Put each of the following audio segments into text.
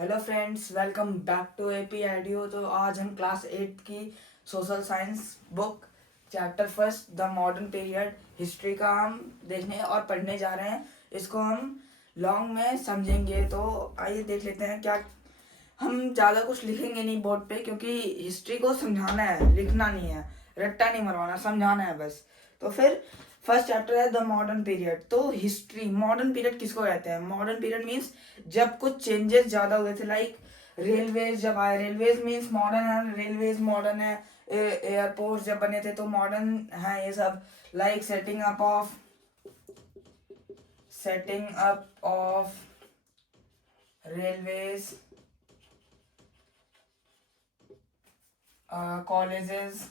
Hello friends, welcome back to AP आइडियो। तो आज हम क्लास 8 की social science book chapter first the modern period history का हम देखने और पढ़ने जा रहे हैं। इसको हम लॉन्ग में समझेंगे। तो आइए देख लेते हैं। क्या हम ज़्यादा कुछ लिखेंगे नहीं बोर्ड पे, क्योंकि हिस्ट्री को समझाना है, लिखना नहीं है, रट्टा नहीं मरवाना, समझाना है बस। तो फिर फर्स्ट चैप्टर है द मॉडर्न पीरियड। तो हिस्ट्री मॉडर्न पीरियड किसको कहते हैं? मॉडर्न पीरियड मीन्स जब कुछ चेंजेस ज़्यादा हुए थे। लाइक रेलवेज जब आए, रेलवेज मीन्स मॉडर्न है, रेलवेज मॉडर्न है। एयरपोर्ट जब बने थे तो मॉडर्न है ये सब। Like setting up of railways, colleges,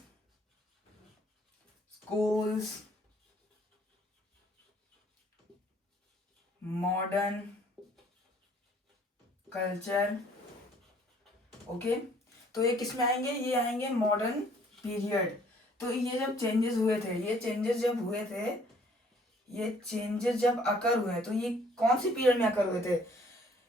schools, modern culture. Okay, तो ये किस में आएंगे? ये आएंगे मॉडर्न पीरियड। तो ये जब चेंजेस हुए थे, ये चेंजेस जब अकर हुए, तो ये कौन सी पीरियड में अकर हुए थे?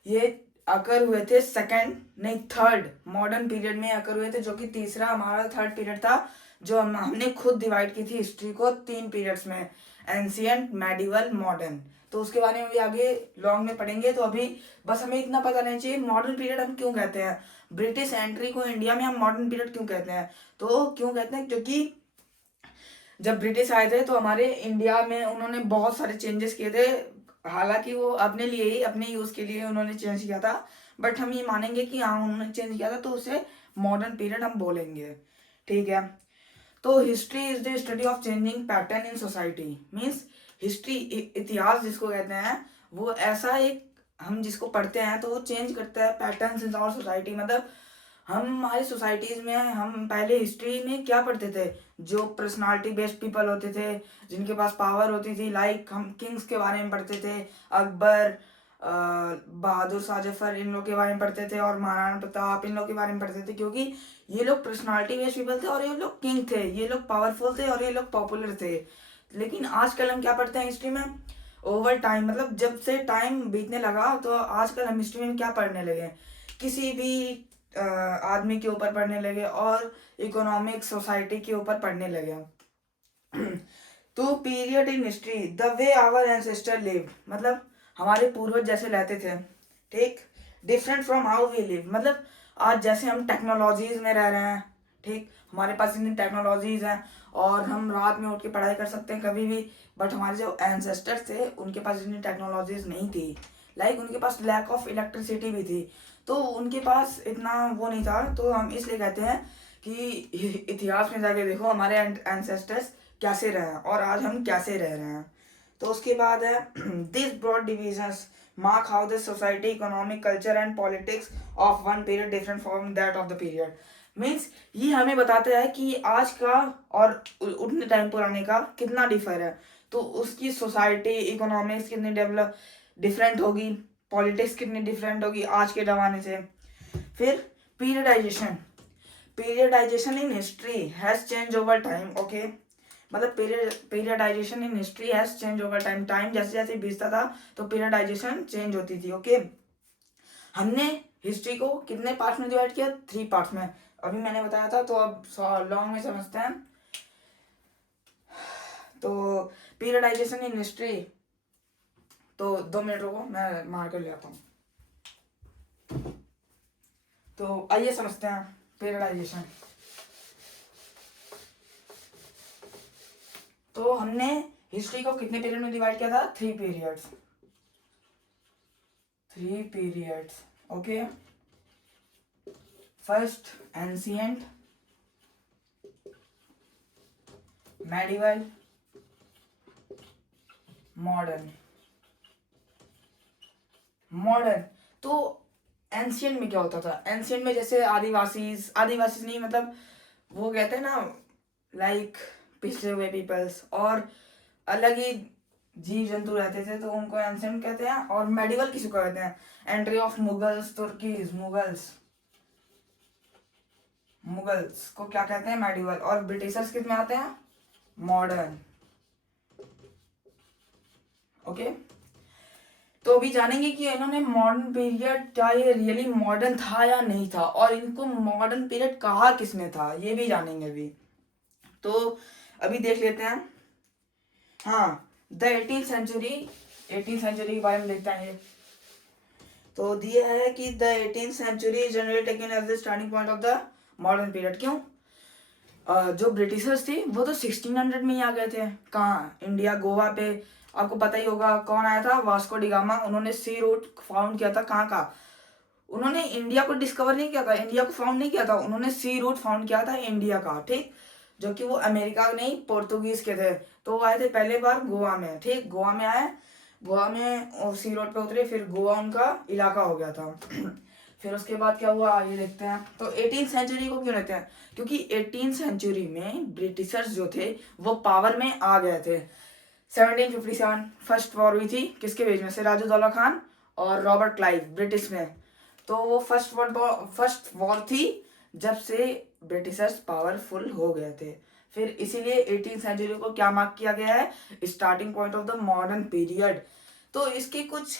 ये अकर हुए थे सेकंड, नहीं थर्ड मॉडर्न पीरियड में अकर हुए थे, जो कि तीसरा हमारा थर्ड पीरियड था। जो हमने खुद डिवाइड की थी हिस्ट्री को तीन पीरियड्स में, एंशियंट, मेडिवल, मॉडर्न। तो उसके बारे में भी आगे लॉन्ग में पढ़ेंगे। तो अभी बस हमें इतना पता नहीं चाहिए मॉडर्न पीरियड हम क्यों कहते हैं, ब्रिटिश एंट्री को इंडिया में हम मॉडर्न पीरियड क्यों कहते हैं। तो क्यों कहते हैं? क्योंकि जब ब्रिटिश आए थे तो हमारे इंडिया में उन्होंने बहुत सारे चेंजेस किए थे। हालांकि वो अपने लिए ही, अपने यूज के लिए उन्होंने चेंज किया था, बट हम ये मानेंगे कि हाँ उन्होंने चेंज किया था, तो उसे मॉडर्न पीरियड हम बोलेंगे। ठीक है। तो history is the study of changing pattern in society. Means history, इतिहास जिसको कहते हैं, वो ऐसा एक, हम जिसको पढ़ते हैं तो वो चेंज करता है पैटर्न इन आवर सोसाइटी। मतलब हम हमारी सोसाइटीज में, हम पहले हिस्ट्री में क्या पढ़ते थे? जो पर्सनालिटी बेस्ड पीपल होते थे, जिनके पास पावर होती थी, लाइक हम किंग्स के बारे में पढ़ते थे, अकबर, बहादुर शाह जफर, इन लोग के बारे में पढ़ते थे, और महाराणा प्रताप, इन लोग के बारे में पढ़ते थे, क्योंकि ये लोग पर्सनालिटी बेस्ड पीपल थे और ये लोग किंग थे, ये लोग पावरफुल थे और ये लोग पॉपुलर थे। लेकिन आजकल हम क्या पढ़ते हैं हिस्ट्री में? ओवर टाइम, मतलब जब से टाइम बीतने लगा तो आजकल हम हिस्ट्री में क्या पढ़ने लगे? किसी भी आदमी के ऊपर पढ़ने लगे और इकोनॉमिक सोसाइटी के ऊपर पढ़ने लगे। तो period in history the way our ancestor live, मतलब हमारे पूर्वज जैसे रहते थे, ठीक, different from how we live. मतलब आज जैसे हम टेक्नोलॉजीज में रह रहे हैं, ठीक, हमारे पास इतनी टेक्नोलॉजीज हैं और हम रात में उठ के पढ़ाई कर सकते हैं कभी भी, बट हमारे जो एंसेस्टर्स थे उनके पास इतनी टेक्नोलॉजीज नहीं थी। लाइक उनके पास लैक ऑफ इलेक्ट्रिसिटी भी थी, तो उनके पास इतना वो नहीं था। तो हम इसलिए कहते हैं कि इतिहास में जाके देखो हमारे एंसेस्टर्स कैसे रहे हैं और आज हम कैसे रह रहे हैं। तो उसके बाद है this broad divisions mark how the society, economic, culture and politics of one period different from that of the period. Means ये हमें बताता है कि आज का और उतने टाइम पुराने का कितना डिफर है। तो उसकी सोसाइटी, इकोनॉमिक्स कितनी डेवलप डिफरेंट होगी, पॉलिटिक्स कितनी डिफरेंट होगी आज के जमाने से। फिर periodisation, periodisation in history has change over time. Okay, मतलब periodisation in history has change over time. Time जैसे जैसे बीतता था तो पीरियडाइजेशन चेंज होती थी। ओके, हमने हिस्ट्री को कितने पार्ट्स में डिवाइड किया? 3 पार्ट्स में, अभी मैंने बताया था। तो अब लॉन्ग में समझते हैं। तो पीरियडाइजेशन इन हिस्ट्री, तो 2 मिनट रुको, मैं मार कर ले आता हूँ। तो आइए समझते हैं पीरियडाइजेशन। तो हमने हिस्ट्री को कितने पीरियड में डिवाइड किया था? 3 periods, 3 periods. Okay, first ancient, medieval, modern. Modern, तो एंशियंट में क्या होता था? एंशियंट में जैसे आदिवासीज, आदिवासी नहीं, मतलब वो कहते हैं ना, लाइक पिछड़े हुए पीपल्स और अलग ही जीव जंतु रहते थे, तो उनको एंशियंट कहते हैं। और मेडिवल किसको कहते हैं? एंट्री ऑफ मुगल्स, तुर्कीज, मुगल्स को क्या कहते हैं? मेडिवल। और ब्रिटिशर्स किस में आते हैं? मॉडर्न। ओके, तो अभी जानेंगे कि इन्होंने मॉडर्न पीरियड क्या ये रियली मॉडर्न था या नहीं था, और इनको मॉडर्न पीरियड कहा किसने था ये भी जानेंगे अभी। तो अभी देख लेते हैं। हाँ, द 18th सेंचुरी के बारे में देखते हैं। तो दिया है कि the 18th century generally taken as the starting point of the modern period. क्यों? जो ब्रिटिशर्स थे वो तो 1600 में ही आ गए थे। कहाँ? इंडिया, गोवा पे। आपको पता ही होगा कौन आया था, वास्को डिगामा। उन्होंने सी रूट फाउंड किया था। कहाँ का? उन्होंने इंडिया को डिस्कवर नहीं किया था, इंडिया को फाउंड नहीं किया था, उन्होंने सी रूट फाउंड किया था इंडिया का, ठीक। जो कि वो अमेरिका नहीं, पोर्तुगीज के थे। तो वो आए थे पहले बार गोवा में, ठीक। गोवा में आए, गोवा में सी रोड पे उतरे, फिर गोवा उनका इलाका हो गया था। फिर उसके बाद क्या हुआ ये देखते हैं। तो 18th सेंचुरी को क्यों लेते हैं? क्योंकि 18th सेंचुरी में ब्रिटिशर्स जो थे वो पावर में आ गए थे। 1757 फर्स्ट वॉर हुई थी, किसके बीच में? सिराजुद्दौला खान और रॉबर्ट क्लाइव, ब्रिटिश में। तो वो फर्स्ट वॉर थी जब से ब्रिटिशर्स पावरफुल हो गए थे। फिर इसीलिए 18th सेंचुरी को क्या मार्क किया गया है? Starting point of the modern period. तो इसके कुछ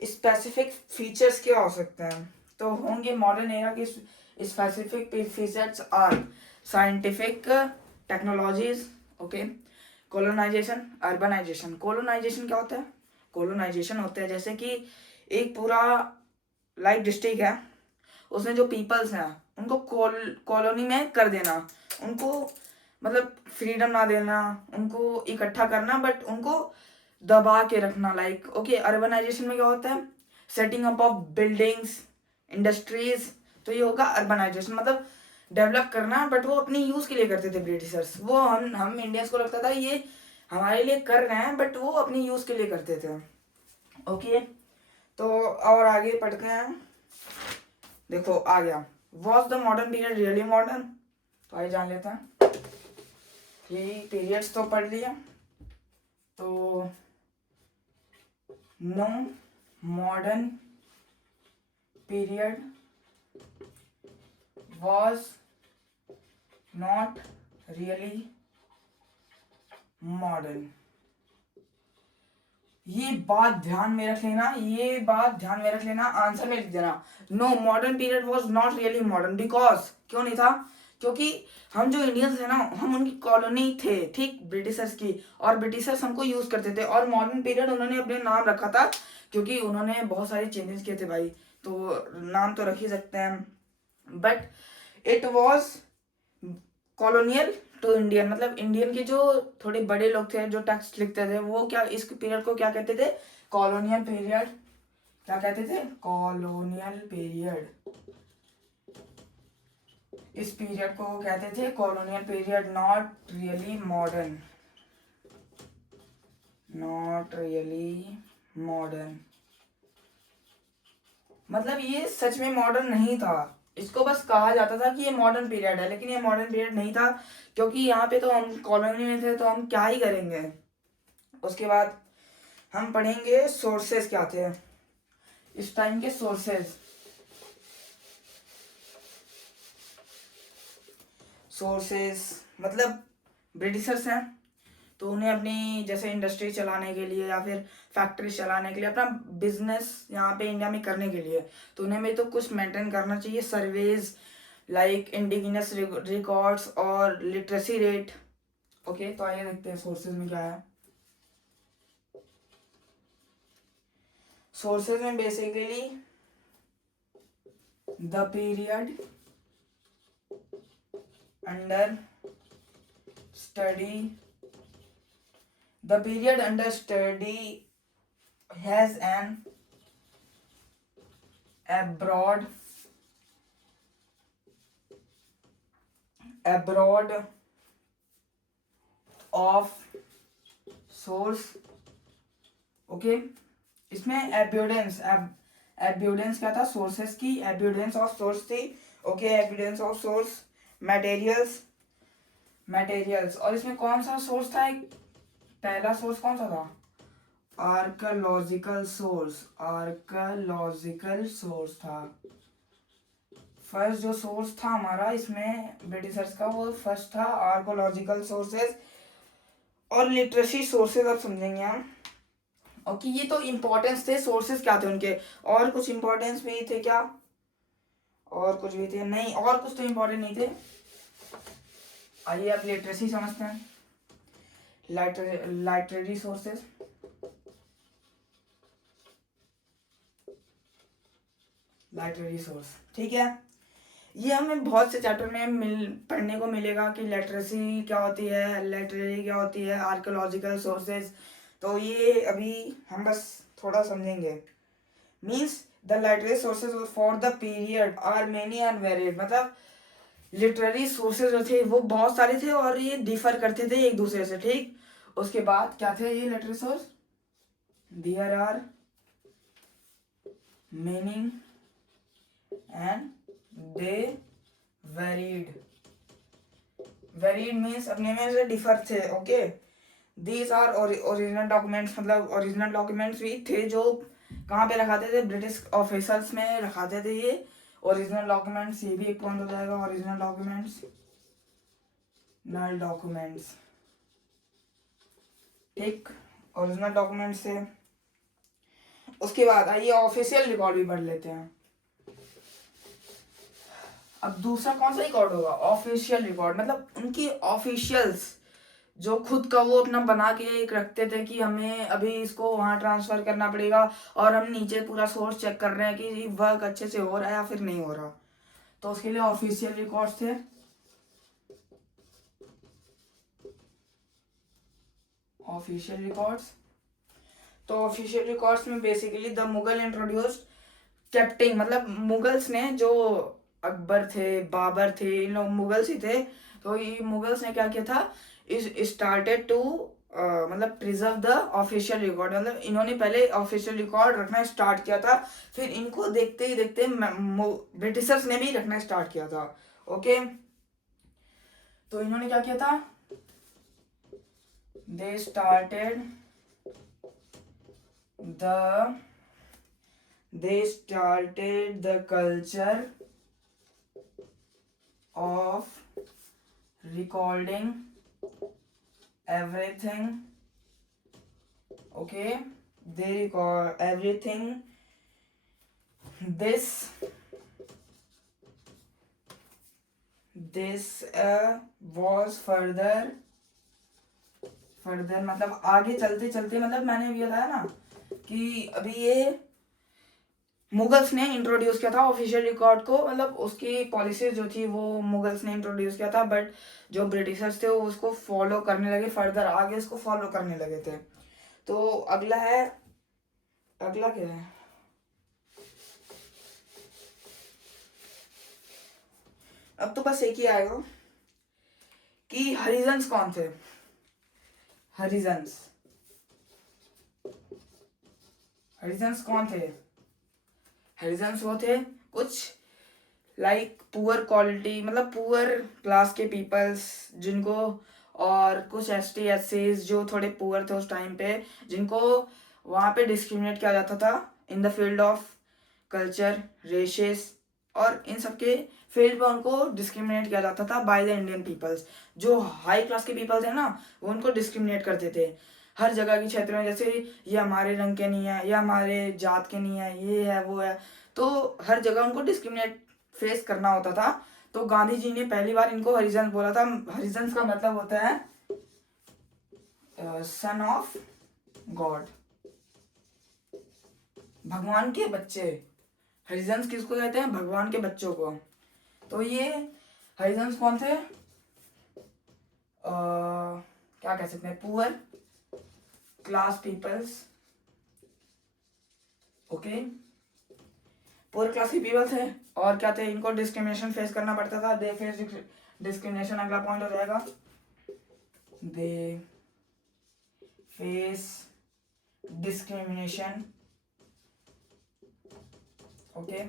स्पेसिफिक फीचर्स क्या हो सकते हैं? तो होंगे मॉडर्न एरा के specific features are scientific technologies, okay, colonization, urbanization. Colonization क्या होता है? कोलोनाइजेशन होता है जैसे कि एक पूरा लाइक डिस्ट्रिक्ट है, उसमें जो पीपल्स हैं उनको कॉलोनी में कर देना, उनको मतलब फ्रीडम ना देना, उनको इकट्ठा करना, बट उनको दबा के रखना, लाइक ओके। अर्बनाइजेशन में क्या होता है? Setting up of buildings, industries. तो ये होगा अर्बनाइजेशन, मतलब डेवलप करना, बट वो अपनी यूज के लिए करते थे ब्रिटिशर्स। वो हम इंडियंस को लगता था ये हमारे लिए कर रहे हैं, बट वो अपनी यूज के लिए करते थे, ओके। तो और आगे पढ़ते हैं। देखो आ गया, was the modern period really modern? तो आइए जान लेते हैं। ये पीरियड्स तो पढ़ लिया। तो know modern period was not really modern. ये बात ध्यान में रख लेना, ये बात ध्यान में रख लेना, आंसर में लिख देना। Know modern period was not really modern because, क्यों नहीं था? क्योंकि हम जो इंडियंस है ना, हम उनकी कॉलोनी थे, ठीक, ब्रिटिशर्स की, और ब्रिटिशर्स हमको यूज करते थे। और मॉडर्न पीरियड उन्होंने अपने नाम रखा था क्योंकि उन्होंने बहुत सारे चेंजेस किए थे भाई, तो नाम तो रख ही सकते हैं। But it was colonial to Indian, मतलब इंडियन के जो थोड़े बड़े लोग थे जो टेक्स्ट लिखते थे, वो क्या इस पीरियड को क्या कहते थे? Colonial period. क्या कहते थे? Colonial period. इस पीरियड को कहते थे colonial period, not really modern, not really modern. मतलब ये सच में मॉडर्न नहीं था, इसको बस कहा जाता था कि ये मॉडर्न पीरियड है, लेकिन ये मॉडर्न पीरियड नहीं था, क्योंकि यहाँ पे तो हम कॉलोनी में थे, तो हम क्या ही करेंगे। उसके बाद हम पढ़ेंगे सोर्सेस क्या थे इस टाइम के। सोर्सेस मतलब ब्रिटिशर्स हैं, तो उन्हें अपनी जैसे इंडस्ट्री चलाने के लिए या फिर फैक्ट्री चलाने के लिए, अपना बिजनेस यहाँ पे इंडिया में करने के लिए, तो उन्हें में तो कुछ मेंटेन करना चाहिए, सर्वेज, लाइक इंडिजिनस रिकॉर्ड्स और लिटरेसी रेट, ओके। तो आइए देखते हैं सोर्सेज में क्या है। सोर्सेज में basically the period under study, the period under study has an abroad of source, okay. इसमें एब्यूडेंस क्या था? सोर्सेस की एब्यूडेंस ऑफ सोर्स थी, ओके। एब्यूडेंस of source, materials. और इसमें कौन सा सोर्स था? एक पहला सोर्स कौन सा था? आर्कोलॉजिकल सोर्स था। फर्स्ट जो सोर्स था हमारा इसमें ब्रिटिशर्स का, वो फर्स्ट था आर्कोलॉजिकल सोर्सेज। और लिटरेसी सोर्सेज आप समझेंगे हम, ओके, ये तो इम्पोर्टेंस थे, सोर्सेज क्या थे उनके, और कुछ इम्पोर्टेंस भी थे क्या, और कुछ भी थे नहीं, और कुछ तो इम्पोर्टेंट नहीं थे। आइए अब लिटरेसी समझते हैं, लाइटरेरी सोर्सेज। लाइटरेरी सोर्स, ठीक है, ये हमें बहुत से चैप्टर में पढ़ने को मिलेगा कि लिटरेसी क्या होती है, लाइटरेरी क्या होती है, आर्कियोलॉजिकल सोर्सेज। तो ये अभी हम बस थोड़ा समझेंगे। Means the literary sources for the period are many and varied, मतलब लिटरेरी सोर्सेज जो थे वो बहुत सारे थे और ये डिफर करते थे एक दूसरे से, ठीक। उसके बाद क्या थे ये literary source, there are meaning and they varied. Varied means अपने में से डिफर थे, okay. These are original documents, मतलब ओरिजिनल डॉक्यूमेंट्स भी थे जो कहाँ पे रखाते थे, ब्रिटिश ऑफिसर्स में रखाते थे ये ओरिजिनल डॉक्यूमेंट्स। ये भी एक पॉइंट हो जाएगा, ओरिजिनल डॉक्यूमेंट्स, नल डॉक्यूमेंट्स, ठीक, ओरिजिनल डॉक्यूमेंट्स थे। उसके बाद आइए ऑफिशियल रिकॉर्ड भी पढ़ लेते हैं। अब दूसरा कौन सा रिकॉर्ड होगा, ऑफिशियल रिकॉर्ड, मतलब उनकी ऑफिशियल्स जो खुद का वो अपना बना के एक रखते थे कि हमें अभी इसको वहां ट्रांसफर करना पड़ेगा, और हम नीचे पूरा सोर्स चेक कर रहे हैं कि वर्क अच्छे से हो रहा है या फिर नहीं हो रहा, तो उसके लिए ऑफिशियल रिकॉर्ड्स थे। ऑफिशियल रिकॉर्ड्स, तो ऑफिशियल रिकॉर्ड्स में बेसिकली द मुगल इंट्रोड्यूस्ड कैप्टिंग, मतलब मुगल्स ने, जो अकबर थे, बाबर थे, इन लोग मुगल्स ही थे, तो ये मुगल्स ने क्या किया था, इस स्टार्टेड टू मतलब प्रिजर्व द ऑफिशियल रिकॉर्ड, मतलब इन्होंने पहले ऑफिशियल रिकॉर्ड रखना स्टार्ट किया था, फिर इनको देखते ही देखते ब्रिटिशर्स ने भी रखना स्टार्ट किया था, ओके। तो इन्होंने क्या किया था, they started the culture of recording everything, okay, they record everything, this was further मतलब आगे चलते चलते, मतलब मैंने ये बताया ना कि अभी ये मुगल्स ने इंट्रोड्यूस किया था ऑफिशियल रिकॉर्ड को, मतलब उसकी पॉलिसीज जो थी वो मुगल्स ने इंट्रोड्यूस किया था, बट जो ब्रिटिशर्स थे वो उसको फॉलो करने लगे, फर्दर आगे इसको फॉलो करने लगे थे। तो अगला क्या है, अब तो बस एक ही आएगा कि हरिजन्स कौन थे। हरिजन्स कौन थे, हरिजन्स वो थे कुछ लाइक पुअर क्वालिटी, मतलब पुअर क्लास के पीपल्स जिनको, और कुछ एसटी एससीज जो थोड़े पुअर थे उस टाइम पे, जिनको वहाँ पे डिस्क्रिमिनेट किया जाता था in the field of culture, rashes, और इन सब के फील्ड पर उनको डिस्क्रिमिनेट किया जाता था बाय द इंडियन पीपल्स। जो हाई क्लास के पीपल्स हैं ना, वो उनको डिस्क्रिमिनेट करते थे हर जगह के क्षेत्र में, जैसे ये हमारे रंग के नहीं है, ये हमारे जात के नहीं है, ये है वो है, तो हर जगह उनको डिस्क्रिमिनेट फेस करना होता था। तो गांधी जी ने पहली बार इनको हरिजन बोला था। हरिजन का मतलब होता है सन ऑफ गॉड, भगवान के बच्चे। हरिजन किसको कहते हैं, भगवान के बच्चों को। तो ये हरिजन कौन थे, क्या कह सकते हैं, poor class peoples, okay, poor class के पीपल थे, और क्या थे, इनको डिस्क्रिमिनेशन फेस करना पड़ता था, दे फेस डिस्क्रिमिनेशन, अगला पॉइंट हो जाएगा, दे फेस डिस्क्रिमिनेशन, ओके,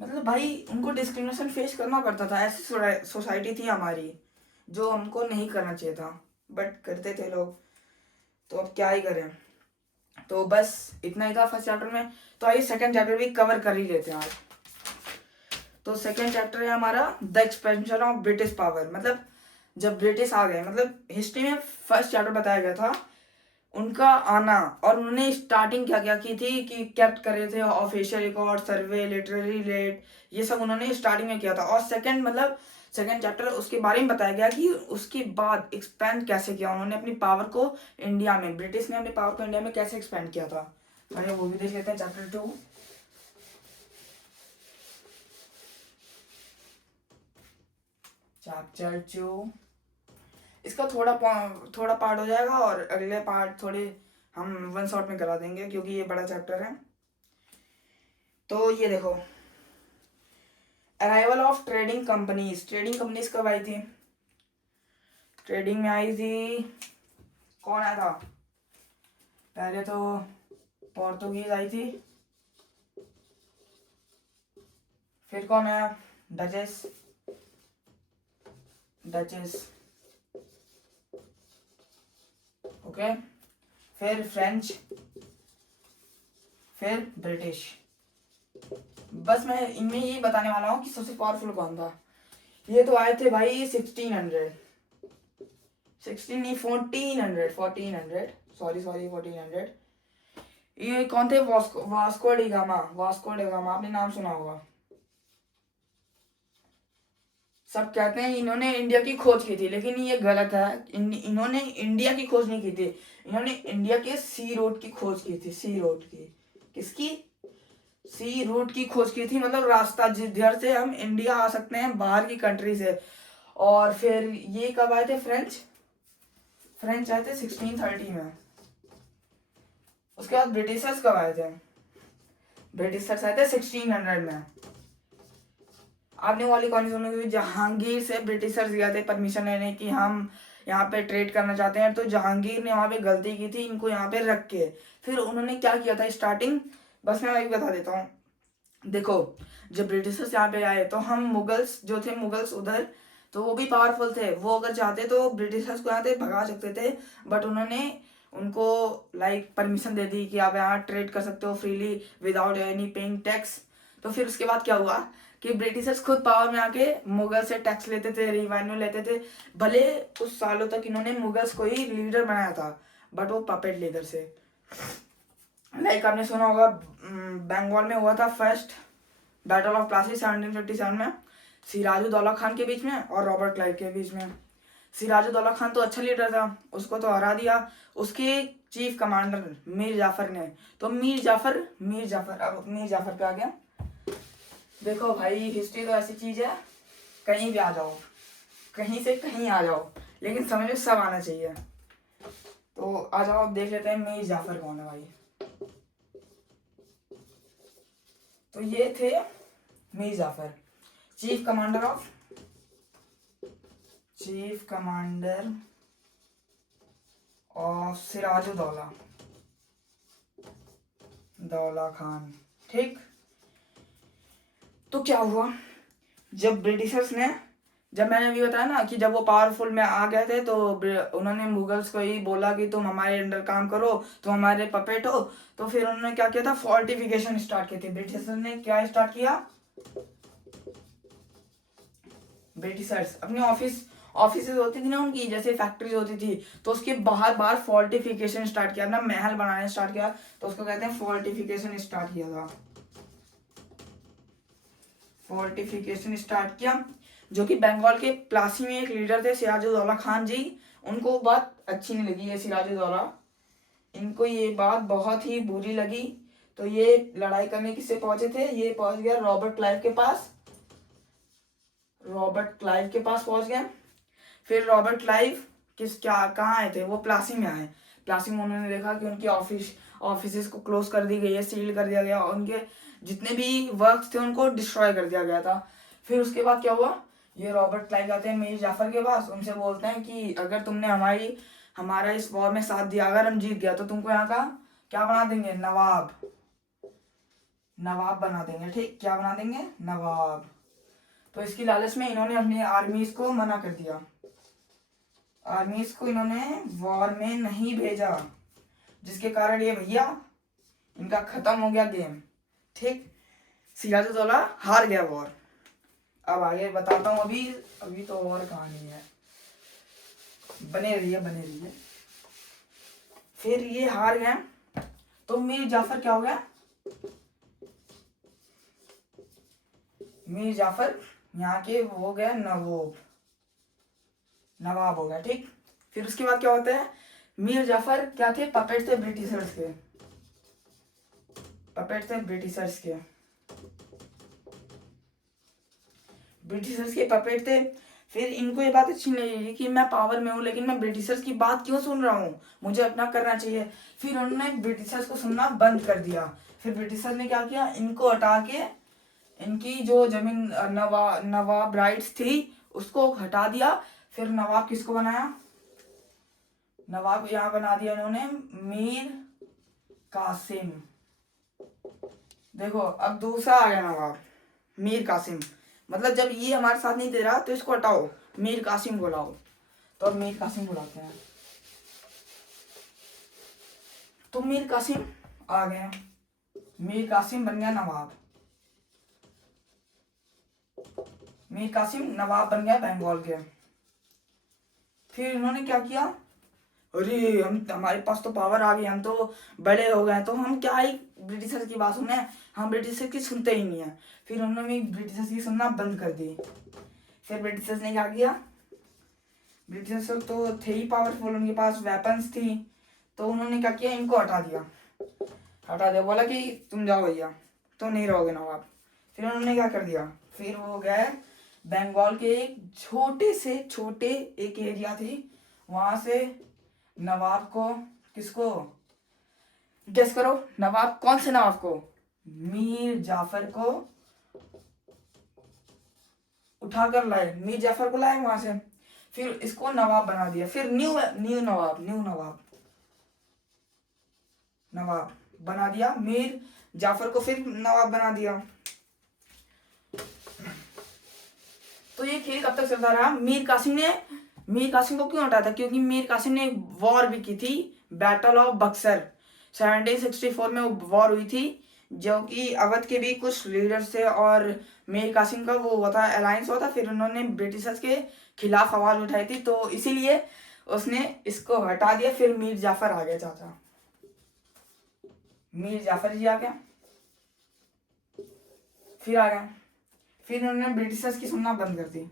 मतलब भाई उनको डिस्क्रिमिनेशन फेस करना पड़ता था, ऐसी सोसाइटी थी हमारी जो हमको नहीं करना चाहिए था, बट करते थे लोग, तो अब क्या ही करें। तो बस इतना ही था फर्स्ट चैप्टर में। तो आइए सेकंड चैप्टर भी कवर कर ही लेते हैं आज। तो सेकंड चैप्टर है हमारा the expansion of British power, मतलब जब ब्रिटिश आ गए, मतलब हिस्ट्री में फर्स्ट चैप्टर बताया गया था उनका आना, और उन्होंने स्टार्टिंग क्या क्या की थी कि कैप्ट कर रहे थे ऑफिशियल रिकॉर्ड, सर्वे, लिटरेरी रेट, ये सब उन्होंने स्टार्टिंग में किया था। और सेकंड मतलब सेकंड चैप्टर उसके बारे में बताया गया कि उसके बाद एक्सपेंड कैसे किया उन्होंने अपनी पावर को इंडिया में, ब्रिटिश ने अपनी पावर को इंडिया में कैसे एक्सपेंड किया था। अरे वो भी देख लेते हैं चैप्टर 2। चैप्टर 2 इसका थोड़ा पार्ट हो जाएगा और अगले पार्ट थोड़े हम वन शॉट में करा देंगे क्योंकि ये बड़ा चैप्टर है। तो ये देखो, arrival of trading companies. Trading companies कब आई थी? ट्रेडिंग में आई थी, कौन आया था पहले? तो पोर्तुगीज आई थी, फिर कौन आया? डचेस, ओके, फिर फ्रेंच, फिर ब्रिटिश। बस मैं इनमें यही बताने वाला हूँ कि सबसे पावरफुल कौन था। ये तो आए थे भाई 1600, 16 नहीं 1400 सॉरी 1400। ये कौन थे? वास्को डी गामा, आपने नाम सुना होगा। सब कहते हैं इन्होंने इंडिया की खोज की थी, लेकिन ये गलत है। इन्होंने इंडिया की खोज नहीं की थी, इन्होंने इंडिया के सी रोड की खोज की थी। सी रोड की, किसकी? सी रूट की खोज की थी, मतलब रास्ता जिधर से हम इंडिया आ सकते हैं बाहर की कंट्री से। और फिर ये कब आए थे? फ्रेंच आए थे 1630 में। उसके बाद ब्रिटिशर्स कब आए थे? ब्रिटिशर्स आए थे 1600 में। आपने वाली कहानी सुनी होगी, जहांगीर से ब्रिटिशर्स गए थे परमिशन लेने की हम यहाँ पे ट्रेड करना चाहते हैं। तो जहांगीर ने वहाँ पे गलती की थी इनको यहाँ पे रख के। फिर उन्होंने क्या किया था स्टार्टिंग, बस मैं वही बता देता हूँ। देखो, जब ब्रिटिशर्स यहाँ पे आए तो हम मुगल्स जो थे, मुगल्स उधर तो वो भी पावरफुल थे। वो अगर चाहते तो ब्रिटिशर्स को यहाँ से भगा सकते थे, बट उन्होंने उनको लाइक परमिशन दे दी कि आप यहाँ ट्रेड कर सकते हो freely without any paying tax. तो फिर उसके बाद क्या हुआ कि ब्रिटिशर्स खुद पावर में आके मुगल से टैक्स लेते थे, रिवेन्यू लेते थे। भले उस सालों तक इन्होंने मुगल्स को ही लीडर बनाया था, बट वो पपेट लीडर से। लाइक आपने सुना होगा बंगाल में हुआ था फर्स्ट बैटल ऑफ प्लासी 1757 में, सिराजुद्दौला खान के बीच में और रॉबर्ट क्लाइव के बीच में। सिराजुद्दौला खान तो अच्छा लीडर था, उसको तो हरा दिया उसके चीफ कमांडर मीर जाफर ने। तो मीर जाफर अब मीर जाफर पे आ गया। देखो भाई, हिस्ट्री तो ऐसी चीज है, कहीं भी आ जाओ, कहीं से कहीं आ जाओ, लेकिन समझ में सब आना चाहिए। तो आ जाओ, अब देख लेते हैं मीर जाफर कौन है भाई। तो ये थे Mir Jafar, chief commander of Sirajuddaula Khan. ठीक, तो क्या हुआ जब ब्रिटिशर्स ने, जब मैंने अभी बताया ना कि जब वो पावरफुल में आ गए थे तो उन्होंने मुगल्स को ही बोला कि तुम हमारे अंडर काम करो, तुम हमारे पपेट हो। तो फिर उन्होंने क्या किया था? फोर्टिफिकेशन स्टार्ट की थी। ब्रिटिशर्स ने क्या स्टार्ट किया? ब्रिटिशर्स अपनी ऑफिसेज होती थी ना उनकी, जैसे फैक्ट्रीज होती थी, तो उसके बाहर फोर्टिफिकेशन स्टार्ट किया, अपना महल बनाने स्टार्ट किया। तो उसको कहते हैं फोर्टिफिकेशन स्टार्ट किया था। फोर्टिफिकेशन स्टार्ट किया, जो कि बंगाल के प्लासी में एक लीडर थे सिराजुद्दौला खान जी। उनको बात अच्छी नहीं लगी ये सिराजुद्दौला, इनको ये बात बहुत ही बुरी लगी। तो ये लड़ाई करने किससे पहुंचे थे? ये पहुंच गया रॉबर्ट क्लाइव के पास, पहुंच गया। फिर रॉबर्ट क्लाइव कहाँ आए थे? वो प्लासी में आए। प्लासी में उन्होंने देखा कि उनकी ऑफिसेस को क्लोज कर दी गई है, सील कर दिया गया, उनके जितने भी वर्क्स थे उनको डिस्ट्रॉय कर दिया गया था। फिर उसके बाद क्या हुआ? ये रॉबर्ट क्लाइव जाते हैं मीर जाफर के पास, उनसे बोलते हैं कि अगर तुमने हमारा इस वॉर में साथ दिया, अगर हम जीत गया तो तुमको यहाँ का क्या बना देंगे? नवाब बना देंगे। ठीक, क्या बना देंगे? नवाब। तो इसकी लालच में इन्होंने अपनी आर्मीज को मना कर दिया, आर्मीज को इन्होंने वॉर में नहीं भेजा, जिसके कारण ये भैया इनका खत्म हो गया गेम। ठीक, सिराजुद्दौला हार गया वॉर। अब आगे बताता हूँ, अभी तो और कहानी है, बने रहिए। फिर ये हार गए, तो मीर जाफर क्या हो गया, मीर जाफर यहाँ के वो हो गया नवाब हो गया, ठीक। फिर उसके बाद क्या होता है, मीर जाफर क्या थे, पपेट थे ब्रिटिशर्स के, पपेट थे ब्रिटिशर्स के, ब्रिटिशर्स के पपेट थे। फिर इनको ये बात अच्छी नहीं लगी कि मैं पावर में हूँ लेकिन मैं ब्रिटिशर्स की बात क्यों सुन रहा हूँ, मुझे अपना करना चाहिए। फिर उन्होंने ब्रिटिशर्स को सुनना बंद कर दिया। फिर ब्रिटिशर्स ने क्या किया, इनको हटा के इनकी जो जमीन नवाब राइट्स थी उसको हटा दिया। फिर नवाब किसको बनाया, नवाब यहाँ बना दिया इन्होंने मीर कासिम। देखो अब दूसरा आ गया नवाब मीर कासिम, मतलब जब ये हमारे साथ नहीं दे रहा तो इसको हटाओ, मीर कासिम को लाओ। तो अब मीर कासिम बुलाते हैं, तो मीर कासिम आ गए, मीर कासिम बन गया नवाब, मीर कासिम नवाब बन गया बंगाल के। फिर इन्होंने क्या किया, अरे हम हमारे पास तो पावर आ गई, हम तो बड़े हो गए, तो हम क्या ही ब्रिटिशर्स की बात सुने, हम ब्रिटिशर्स की सुनते ही नहीं है। फिर उन्होंने ब्रिटिशर्स की सुनना बंद कर दी। फिर ब्रिटिशर्स ने क्या किया, ब्रिटिशर्स तो थे ही पावरफुल, उनके पास वेपन्स थी, तो उन्होंने क्या किया, इनको हटा दिया, बोला कि तुम जाओ भैया, तो नहीं रहोगे नवाब। फिर उन्होंने क्या कर दिया, फिर वो गए बंगाल के एक छोटे से छोटे एक एरिया थी, वहां से नवाब को, किसको गेस करो, नवाब कौन से नवाब को, मीर जाफर को उठाकर लाए, मीर जाफर को लाए वहां से। फिर इसको नवाब बना दिया, फिर न्यू नवाब बना दिया, मीर जाफर को फिर नवाब बना दिया। तो ये खेल कब तक चलता रहा, मीर कासिम को क्यों हटाया था, क्योंकि मीर कासिम ने एक वॉर भी की थी, बैटल ऑफ बक्सर 1764 में वो वॉर हुई थी, जो कि अवध के भी कुछ लीडर्स थे और मीर कासिम का वो हुआ था, अलायंस हुआ था। फिर उन्होंने ब्रिटिशर्स के खिलाफ आवाज उठाई थी, तो इसीलिए उसने इसको हटा दिया। फिर मीर जाफर आ गया, चाचा मीर जाफर जी आ गया, फिर आ गया। फिर उन्होंने ब्रिटिशर्स की सुनना बंद कर दी।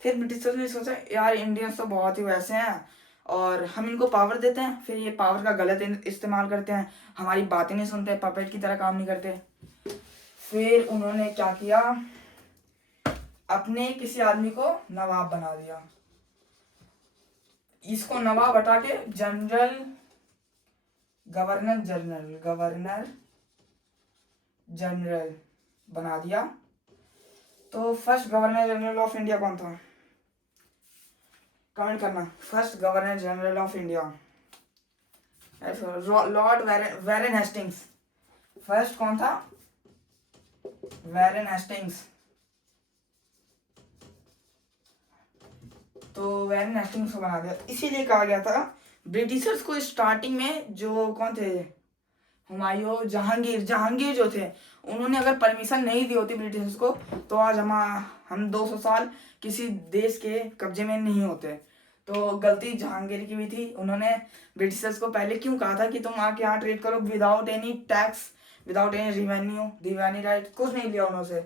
फिर ब्रिटिशर्स ने सोचा यार इंडियंस तो बहुत ही वैसे हैं और हम इनको पावर देते हैं, फिर ये पावर का गलत इस्तेमाल करते हैं, हमारी बातें नहीं सुनते, पपेट की तरह काम नहीं करते। फिर उन्होंने क्या किया, अपने किसी आदमी को नवाब बना दिया, इसको नवाब हटा के गवर्नर जनरल बना दिया। तो first governor general of India कौन था, कमेंट करना, first governor general of India, Lord Warren Hastings. First कौन था, वेरन हेस्टिंग्स। तो वेरन हेस्टिंग्स को बना दिया। इसीलिए कहा गया था ब्रिटिशर्स को स्टार्टिंग में, जो कौन थे, हुमायूं, जहांगीर जो थे, उन्होंने अगर परमिशन नहीं दी होती ब्रिटिशर्स को, तो आज हम 200 साल किसी देश के कब्जे में नहीं होते। तो गलती जहांगीर की भी थी, उन्होंने ब्रिटिशर्स को पहले क्यों कहा था कि तुम आके यहाँ ट्रेड करो without any tax, without any revenue right, कुछ नहीं लिया उन्होंने।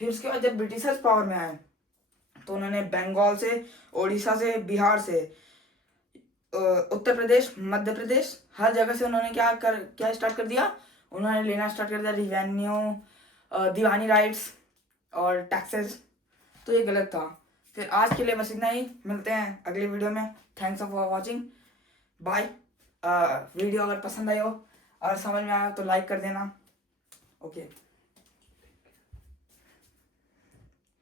फिर उसके बाद जब ब्रिटिशर्स पावर में आए तो उन्होंने बंगाल से, उड़ीसा से, बिहार से, उत्तर प्रदेश, मध्य प्रदेश, हर जगह से उन्होंने क्या स्टार्ट कर दिया, उन्होंने लेना स्टार्ट कर दिया रिवेन्यू, दीवानी राइट्स और टैक्सेस। तो ये गलत था। फिर आज के लिए बस इतना ही, मिलते हैं अगले वीडियो में। Thanks for watching, bye. Video अगर पसंद आई हो और समझ में आया तो लाइक कर देना, ओके।